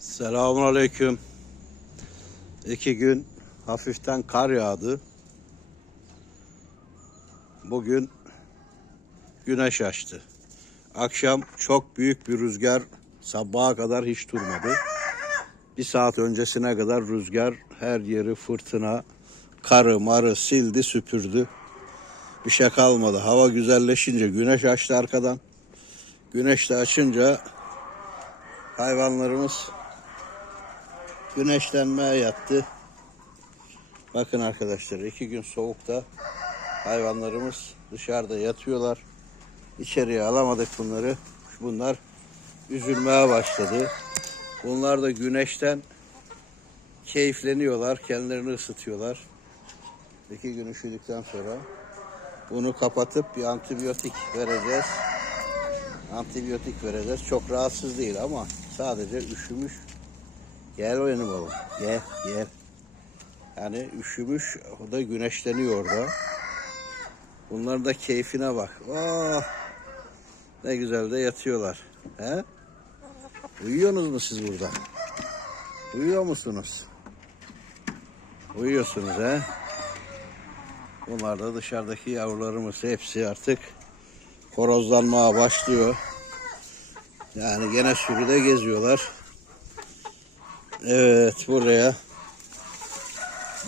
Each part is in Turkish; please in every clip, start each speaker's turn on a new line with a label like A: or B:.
A: Selamun Aleyküm. İki gün hafiften kar yağdı. Bugün güneş açtı. Akşam çok büyük bir rüzgar sabaha kadar hiç durmadı. Bir saat öncesine kadar rüzgar her yeri fırtına, karı marı sildi süpürdü. Bir şey kalmadı. Hava güzelleşince güneş açtı arkadan. Güneş de açınca hayvanlarımız güneşlenmeye yattı. Bakın arkadaşlar iki gün soğukta hayvanlarımız dışarıda yatıyorlar. İçeriye alamadık bunları. Bunlar üzülmeye başladı. Bunlar da güneşten keyifleniyorlar. Kendilerini ısıtıyorlar. İki gün üşüdükten sonra bunu kapatıp bir antibiyotik vereceğiz. Antibiyotik vereceğiz. Çok rahatsız değil ama sadece üşümüş. Gel benim oğlum. Gel gel. Yani üşümüş. O da güneşleniyor orada. Bunların da keyfine bak. Oh, ne güzel de yatıyorlar. He? Uyuyorsunuz mu siz burada? Uyuyor musunuz? Uyuyorsunuz he? Bunlar da dışarıdaki yavrularımız hepsi artık horozlanmaya başlıyor. Yani gene sürüde geziyorlar. Evet buraya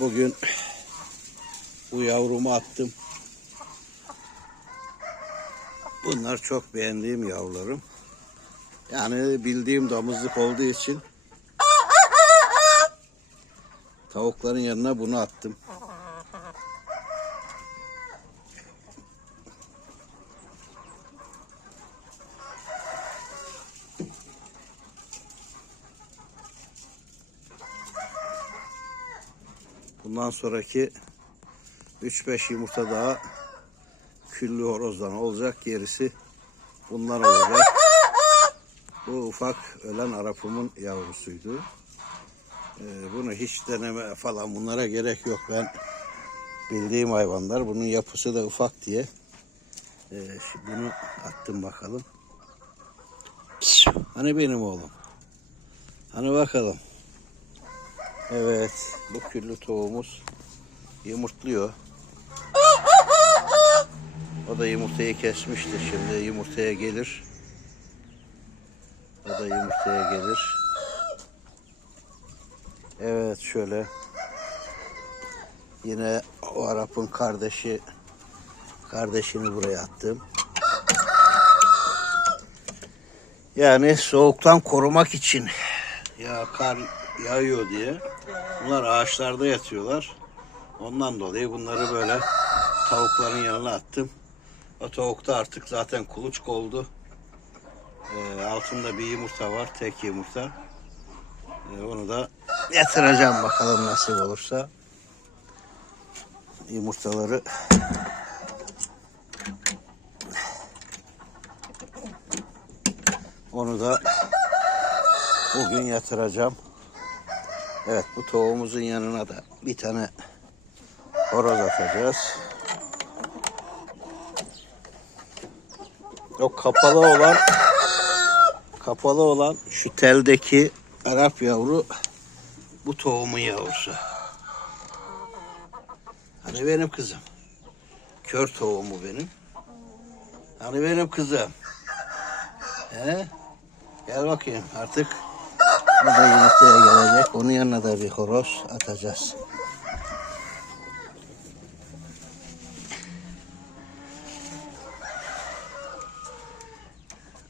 A: bugün bu yavrumu attım. Bunlar çok beğendiğim yavrularım. Yani bildiğim damızlık olduğu için tavukların yanına bunu attım. Bundan sonraki 3-5 yumurta daha küllü horozdan olacak. Gerisi bunlar olacak. Bu ufak ölen Arap'ımın yavrusuydu. Ee, bunu hiç deneme falan bunlara gerek yok. Ben bildiğim hayvanlar. Bunun yapısı da ufak diye. Ee, bunu attım bakalım. Hani benim oğlum? Hani bakalım. Evet, bu küllü tavuğumuz yumurtluyor. O da yumurtayı kesmişti. Şimdi yumurtaya gelir. O da yumurtaya gelir. Evet şöyle. Yine o Arap'ın kardeşi kardeşini buraya attım. Yani soğuktan korumak için ya kar yağıyor diye bunlar ağaçlarda yatıyorlar. Ondan dolayı bunları böyle tavukların yanına attım. O tavukta artık zaten kuluçk oldu. Ee, altında bir yumurta var, tek yumurta. Ee, onu da yatıracağım bakalım nasip olursa. Yumurtaları onu da bugün yatıracağım. Evet bu tavuğumuzun yanına da bir tane horoz atacağız. O kapalı olan kapalı olan şu teldeki Arap yavru bu tohumun yavrusu. Hani benim kızım. Kör tohumu benim. Hani benim kızım. He? Gel bakayım artık bu da yumurtaya gelecek. Onun yanına da bir horoz atacağız.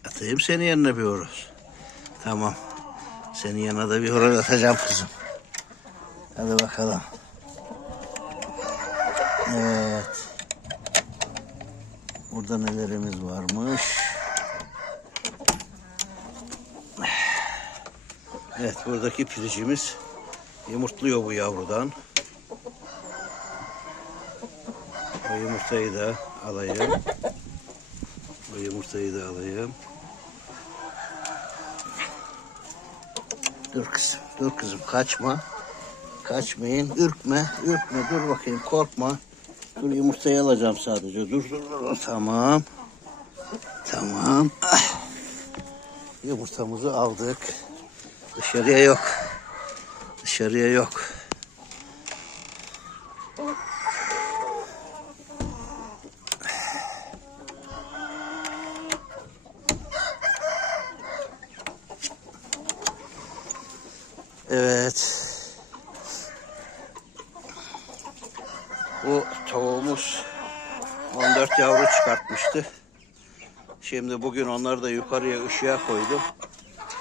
A: Atayım senin yanına bir horoz. Tamam. Senin yanına da bir horoz atacağım kızım. Hadi bakalım. Evet. Burada nelerimiz varmış. Evet buradaki piricimiz yumurtluyor bu yavrudan. O yumurtayı da alayım. O yumurtayı da alayım. Dur kızım, dur kızım kaçma. Kaçmayın, ürkme, ürkme. Dur bakayım, korkma. Dur yumurtayı alacağım sadece. Dur, dur, dur. Tamam. Tamam. Ah. Yumurtamızı aldık. Dışarıya yok. Dışarıya yok. Evet. Bu tavuğumuz 14 yavru çıkartmıştı. Şimdi bugün onları da yukarıya ışığa koydum.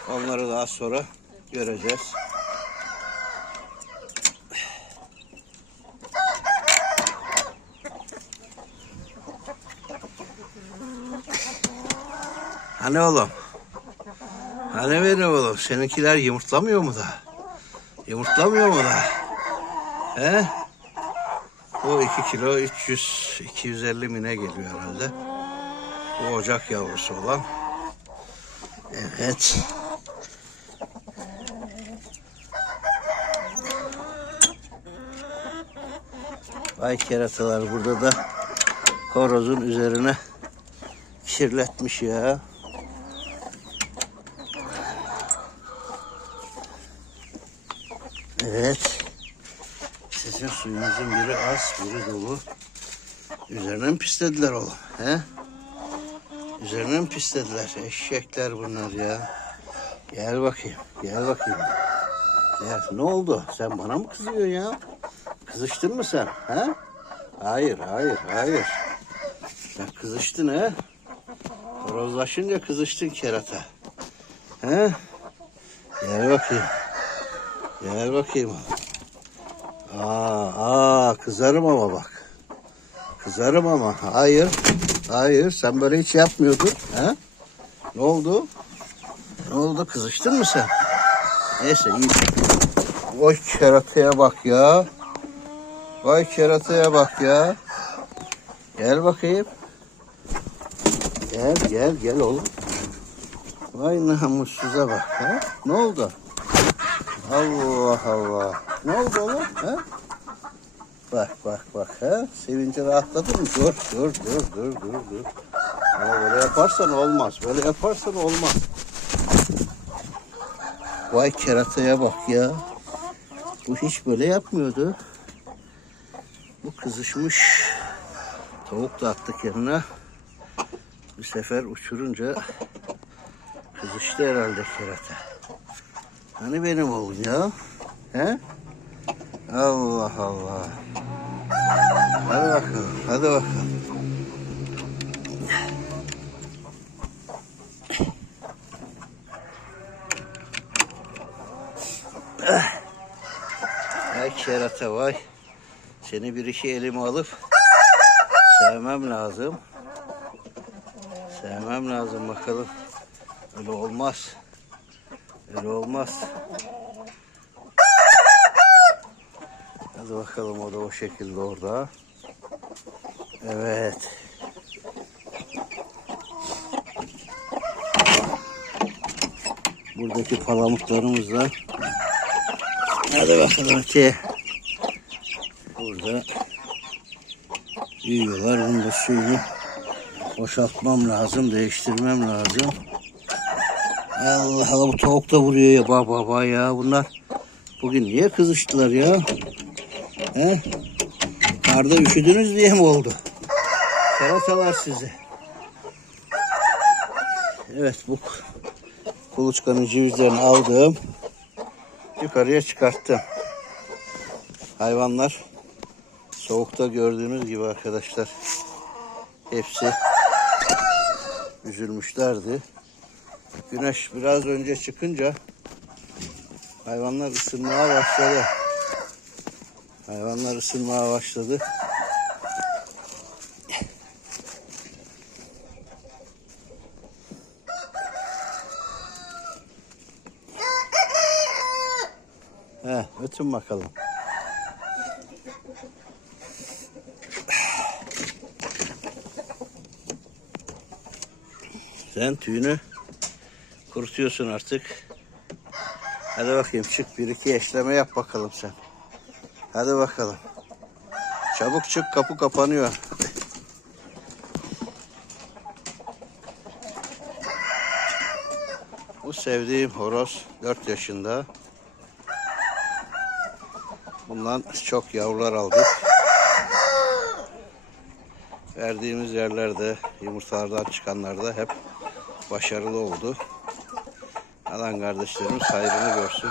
A: Onları daha sonra göreceğiz. Hani oğlum? Hani benim oğlum? Seninkiler yumurtlamıyor mu da? Yumurtlamıyor mu da? He? Bu 2 kilo 300 250 mine geliyor herhalde. Bu ocak yavrusu olan. Evet. Vay keratalar burada da horozun üzerine kirletmiş ya. Evet. Sizin suyunuzun biri az, biri dolu. Üzerine mi pislediler oğlum? He? Üzerine mi pislediler? Eşekler bunlar ya. Gel bakayım, gel bakayım. Gel. Ne oldu? Sen bana mı kızıyorsun ya? Kızıştın mı sen? He? Hayır, hayır, hayır. Sen kızıştın he? Horozlaşınca kızıştın kerata. He? Gel bakayım. Gel bakayım. Aa, aa kızarım ama bak. Kızarım ama. Hayır. Hayır. Sen böyle hiç yapmıyordun. He? Ne oldu? Ne oldu? Kızıştın mı sen? Neyse iyi. Vay kerataya bak ya. Vay kerataya bak ya. Gel bakayım. Gel gel gel oğlum. Vay namussuza bak. He? Ne oldu? Allah Allah. Ne oldu oğlum? He? Bak bak bak. He? Sevince rahatladın mı? Dur dur dur dur dur dur. Ama böyle yaparsan olmaz. Böyle yaparsan olmaz. Vay kerataya bak ya. Bu hiç böyle yapmıyordu. Bu kızışmış. Tavuk da attık yanına. Bir sefer uçurunca kızıştı herhalde kerata. Hani benim oğlum ya? He? Allah Allah. Hadi bakalım, hadi bakalım. Ay kerata vay. Seni bir iki elime alıp sevmem lazım. Sevmem lazım bakalım. Öyle olmaz. Öyle olmaz. Hadi bakalım o da o şekilde orada. Evet. Buradaki palamutlarımız da. Hadi bakalım öteye. Burada yiyorlar. Bunu da suyunu boşaltmam lazım, değiştirmem lazım. Allah Allah bu tavuk da vuruyor ya baba baba ya bunlar. Bugün niye kızıştılar ya? He? Karda üşüdünüz diye mi oldu? Keratalar sizi. Evet bu kuluçkanın civizlerini aldım. Yukarıya çıkarttım. Hayvanlar soğukta gördüğünüz gibi arkadaşlar. Hepsi üzülmüşlerdi. Güneş biraz önce çıkınca hayvanlar ısınmaya başladı. Hayvanlar ısınmaya başladı. He, ötün bakalım. Sen tüyünü kurutuyorsun artık. Hadi bakayım çık bir iki eşleme yap bakalım sen. Hadi bakalım. Çabuk çık kapı kapanıyor. Bu sevdiğim horoz 4 yaşında. Bundan çok yavrular aldık. Verdiğimiz yerlerde yumurtalardan çıkanlarda hep başarılı oldu. Alan kardeşlerimiz hayrını görsün.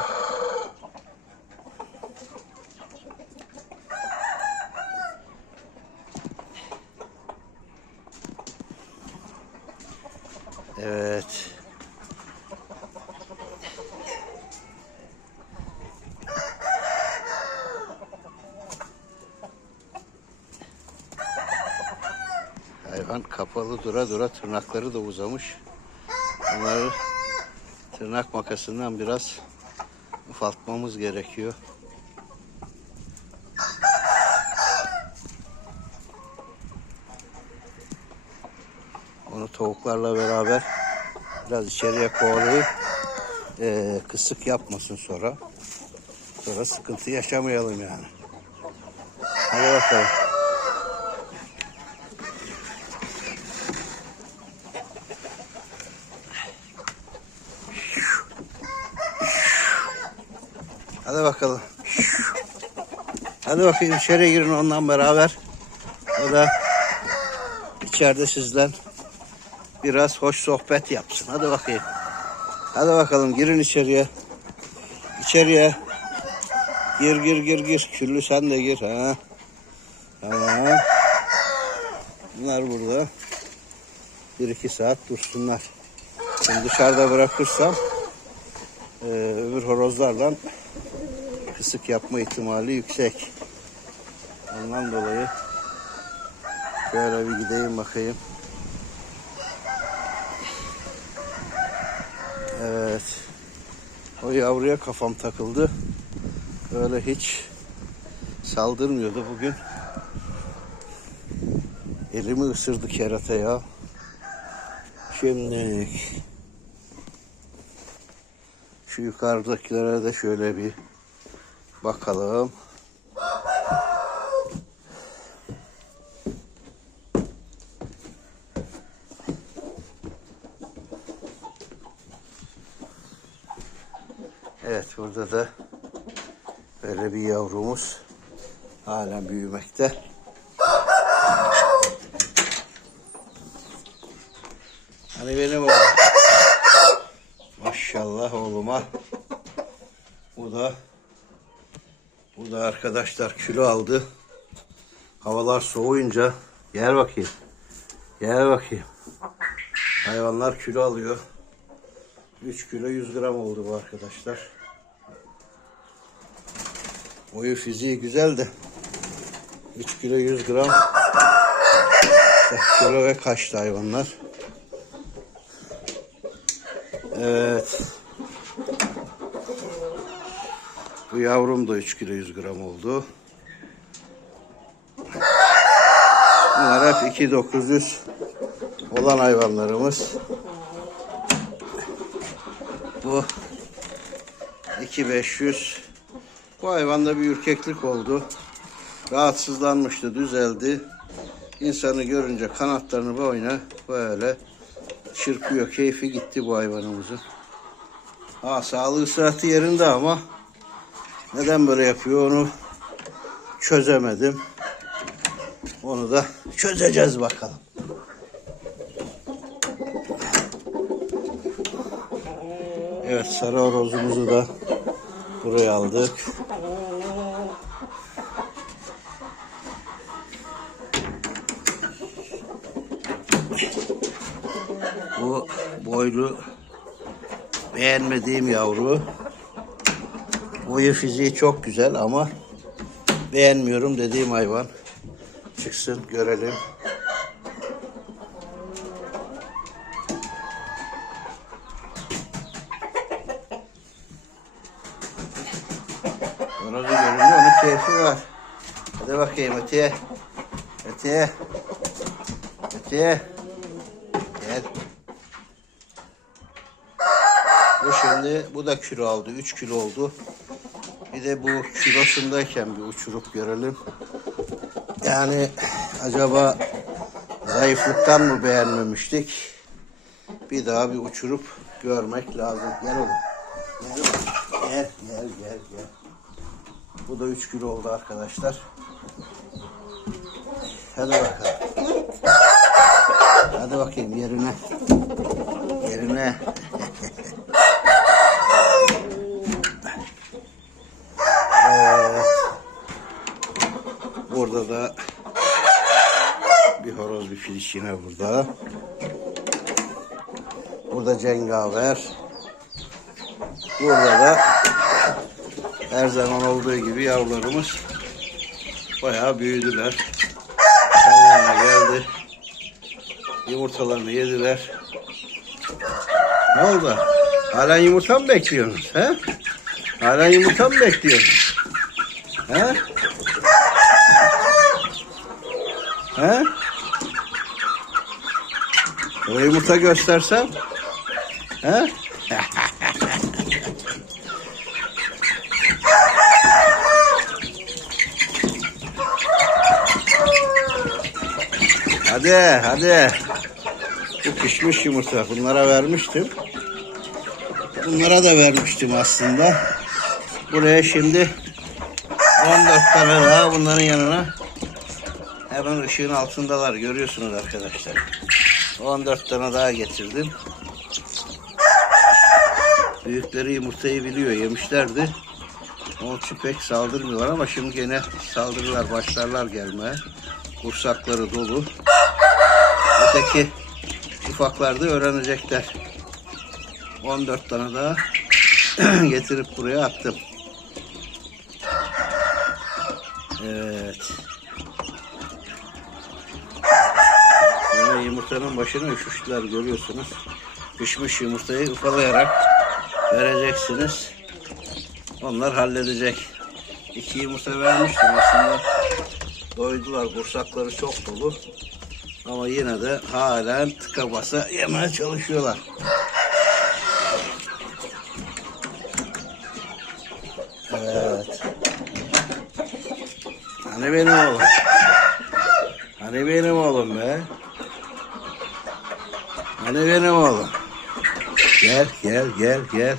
A: Evet. Hayvan kapalı dura dura tırnakları da uzamış. Onları tırnak makasından biraz ufaltmamız gerekiyor. Onu tavuklarla beraber biraz içeriye kovalayıp eee, kısık yapmasın sonra. Sonra sıkıntı yaşamayalım yani. Hadi bakalım. Bakalım. Hadi bakayım içeri girin ondan beraber. O da içeride sizden biraz hoş sohbet yapsın. Hadi bakayım. Hadi bakalım girin içeriye. İçeriye. Gir gir gir gir. Küllü sen de gir. Ha. Tamam. Bunlar burada. Bir iki saat dursunlar. Şimdi dışarıda bırakırsam e, öbür horozlarla kısık yapma ihtimali yüksek. Ondan dolayı şöyle bir gideyim bakayım. Evet. O yavruya kafam takıldı. Öyle hiç saldırmıyordu bugün. Elimi ısırdı kerata ya. Şimdi şu yukarıdakilere de şöyle bir bakalım. Evet burada da böyle bir yavrumuz halen büyümekte. Hani benim oğlum. Maşallah oğluma. Bu da bu da arkadaşlar kilo aldı. Havalar soğuyunca gel bakayım. Gel bakayım. Hayvanlar kilo alıyor. 3 kilo 100 gram oldu bu arkadaşlar. Boyu fiziği güzel de 3 kilo 100 gram kilo ve kaçtı hayvanlar. Evet. Yavrum da 3 kilo 100 gram oldu. Bunlar hep 2900 olan hayvanlarımız. Bu 2500. Bu hayvanda bir ürkeklik oldu. Rahatsızlanmıştı, düzeldi. İnsanı görünce kanatlarını boyuna böyle çırpıyor. Keyfi gitti bu hayvanımızın. Ha, sağlığı sıhhati yerinde ama neden böyle yapıyor onu çözemedim. Onu da çözeceğiz bakalım. Evet sarı horozumuzu da buraya aldık. Bu boylu beğenmediğim yavru. Boyu fiziği çok güzel ama beğenmiyorum dediğim hayvan. Çıksın görelim. Horozu görünüyor, onun keyfi var. Hadi bakayım öteye. Öteye. Öteye. Gel. Bu şimdi, bu da kilo aldı. 3 kilo oldu. Bir de bu kilosundayken bir uçurup görelim. Yani acaba zayıflıktan mı beğenmemiştik? Bir daha bir uçurup görmek lazım. Gel oğlum. Gel. Gel gel gel gel. Bu da 3 kilo oldu arkadaşlar. Hadi bakalım. Hadi bakayım yerine. Yerine. Evet. Burada da bir horoz bir filiş yine burada. Burada cengaver. Burada da her zaman olduğu gibi yavrularımız bayağı büyüdüler. Kendilerine geldi. Yumurtalarını yediler. Ne oldu? Hala yumurta mı bekliyorsunuz? He? Hala yumurta mı bekliyorsunuz? He? He? O yumurta göstersem? He? hadi, hadi. Bu pişmiş yumurta. Bunlara vermiştim. Bunlara da vermiştim aslında. Buraya şimdi 14 tane daha bunların yanına hemen ışığın altındalar görüyorsunuz arkadaşlar. 14 tane daha getirdim. Büyükleri yumurtayı biliyor yemişlerdi. Onun için pek saldırmıyorlar ama şimdi gene saldırırlar başlarlar gelmeye. Kursakları dolu. Öteki ufaklar da öğrenecekler. 14 tane daha getirip buraya attım. Evet. Yine yumurtanın başına üşüştüler görüyorsunuz. Pişmiş yumurtayı ufalayarak vereceksiniz. Onlar halledecek. İki yumurta vermiştim aslında. Doydular. Bursakları çok dolu. Ama yine de halen tıka basa yemeye çalışıyorlar. Evet. Hani benim oğlum? Hani benim oğlum be? Hani benim oğlum? Gel gel gel gel.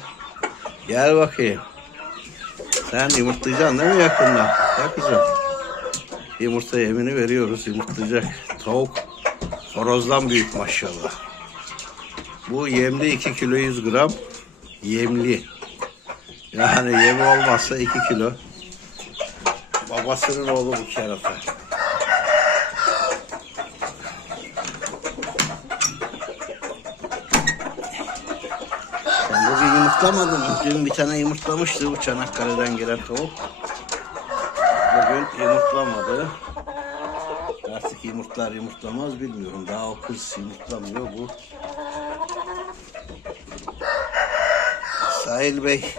A: Gel bakayım. Sen yumurtlayacaksın değil mi yakında? Ya kızım. Yumurta yemini veriyoruz yumurtlayacak. Tavuk horozdan büyük maşallah. Bu yemli 2 kilo 100 gram. Yemli. Yani yemi olmazsa 2 kilo. Babasının oğlu bu kerata. Mı? Dün bir tane yumurtlamıştı bu Çanakkale'den gelen tavuk. Bugün yumurtlamadı. Artık yumurtlar yumurtlamaz bilmiyorum. Daha o kız yumurtlamıyor bu. Sahil Bey,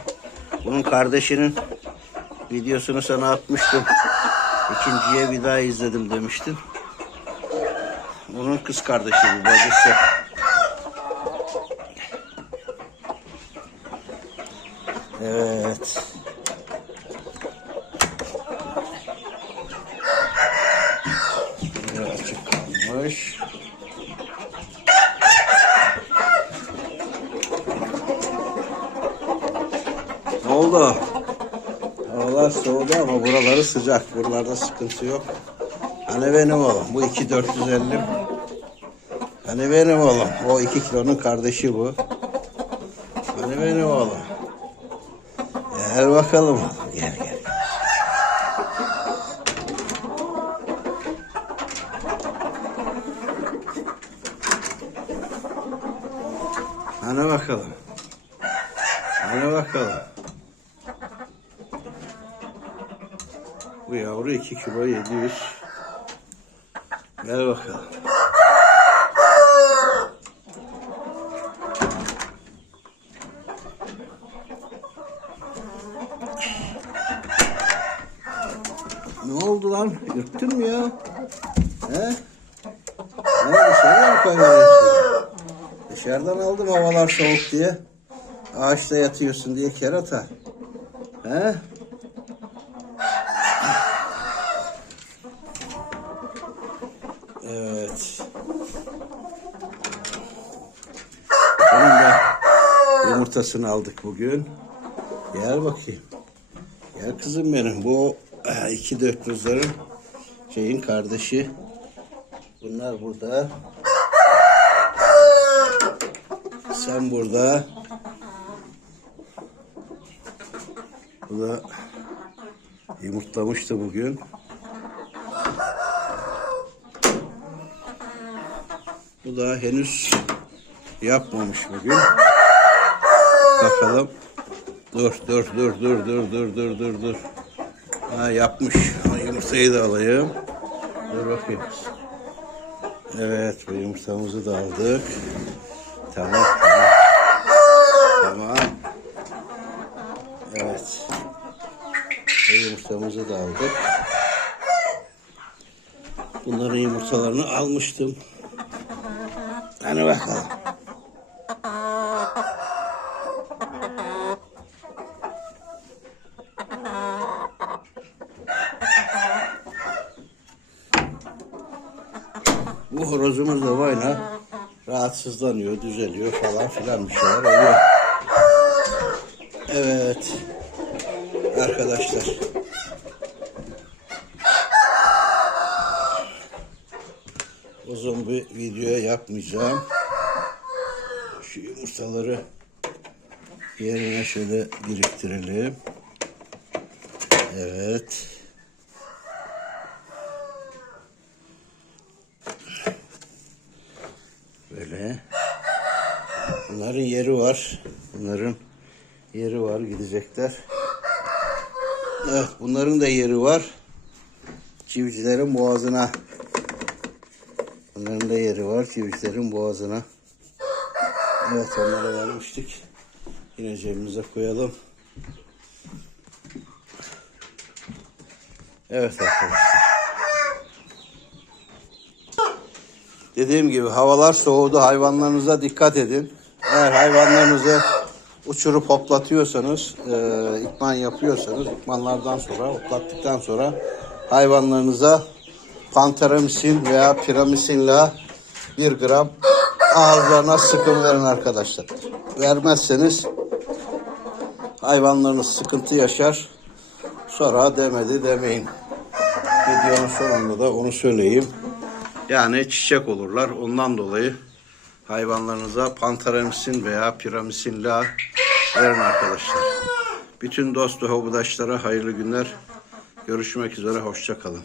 A: bunun kardeşinin videosunu sana atmıştım. İkinciye bir daha izledim demiştim. Onun kız kardeşi bu bacısı. Evet. Biraz açık kalmış. Ne oldu? Havalar soğudu ama buraları sıcak. Buralarda sıkıntı yok. Hani benim oğlum? Bu 2450. Hani benim oğlum? O 2 kilonun kardeşi bu. Hani benim oğlum? Gel bakalım. Gel gel. Hani bakalım. Hani bakalım. Bu yavru 2 kilo 700. Gel bakalım. Ne oldu lan? Yırttın mı ya? He? Ne dışarıda mı koymamışsın? Dışarıdan aldım havalar soğuk diye. Ağaçta yatıyorsun diye kerata. He? Evet. Bunun da yumurtasını aldık bugün. Gel bakayım. Gel kızım benim. Bu ah, iki dörtlüzlerin şeyin kardeşi. Bunlar burada. Sen burada. Bu da yumurtlamıştı bugün. Bu da henüz yapmamış bugün. Bakalım. Dur dur dur dur dur dur dur dur dur. Ha yapmış. Yumurtayı da alayım. Dur bakayım. Evet bu yumurtamızı da aldık. Tamam tamam. Tamam. Evet. Bu yumurtamızı da aldık. Bunların yumurtalarını almıştım. Hadi bakalım. Bu horozumuz da bayna rahatsızlanıyor, düzeliyor falan filan bir şeyler oluyor. Evet. Arkadaşlar. Uzun bir video yapmayacağım. Şu yumurtaları yerine şöyle biriktirelim. Evet. Böyle. Bunların yeri var. Bunların yeri var. Gidecekler. Evet. Bunların da yeri var. Civcivlerin boğazına. Bunların da yeri var. Civcivlerin boğazına. Evet onlara vermiştik. Yine cebimize koyalım. Evet arkadaşlar. Dediğim gibi havalar soğudu. Hayvanlarınıza dikkat edin. Eğer hayvanlarınızı uçurup hoplatıyorsanız, e, ikman yapıyorsanız, ikmanlardan sonra, hoplattıktan sonra hayvanlarınıza panteramisin veya piramisinle bir gram ağızlarına sıkın verin arkadaşlar. Vermezseniz hayvanlarınız sıkıntı yaşar. Sonra demedi demeyin. Videonun sonunda da onu söyleyeyim. Yani çiçek olurlar. Ondan dolayı hayvanlarınıza panteramisin veya piramisin la verin arkadaşlar. Bütün dost ve hobidaşlara hayırlı günler. Görüşmek üzere. Hoşça kalın.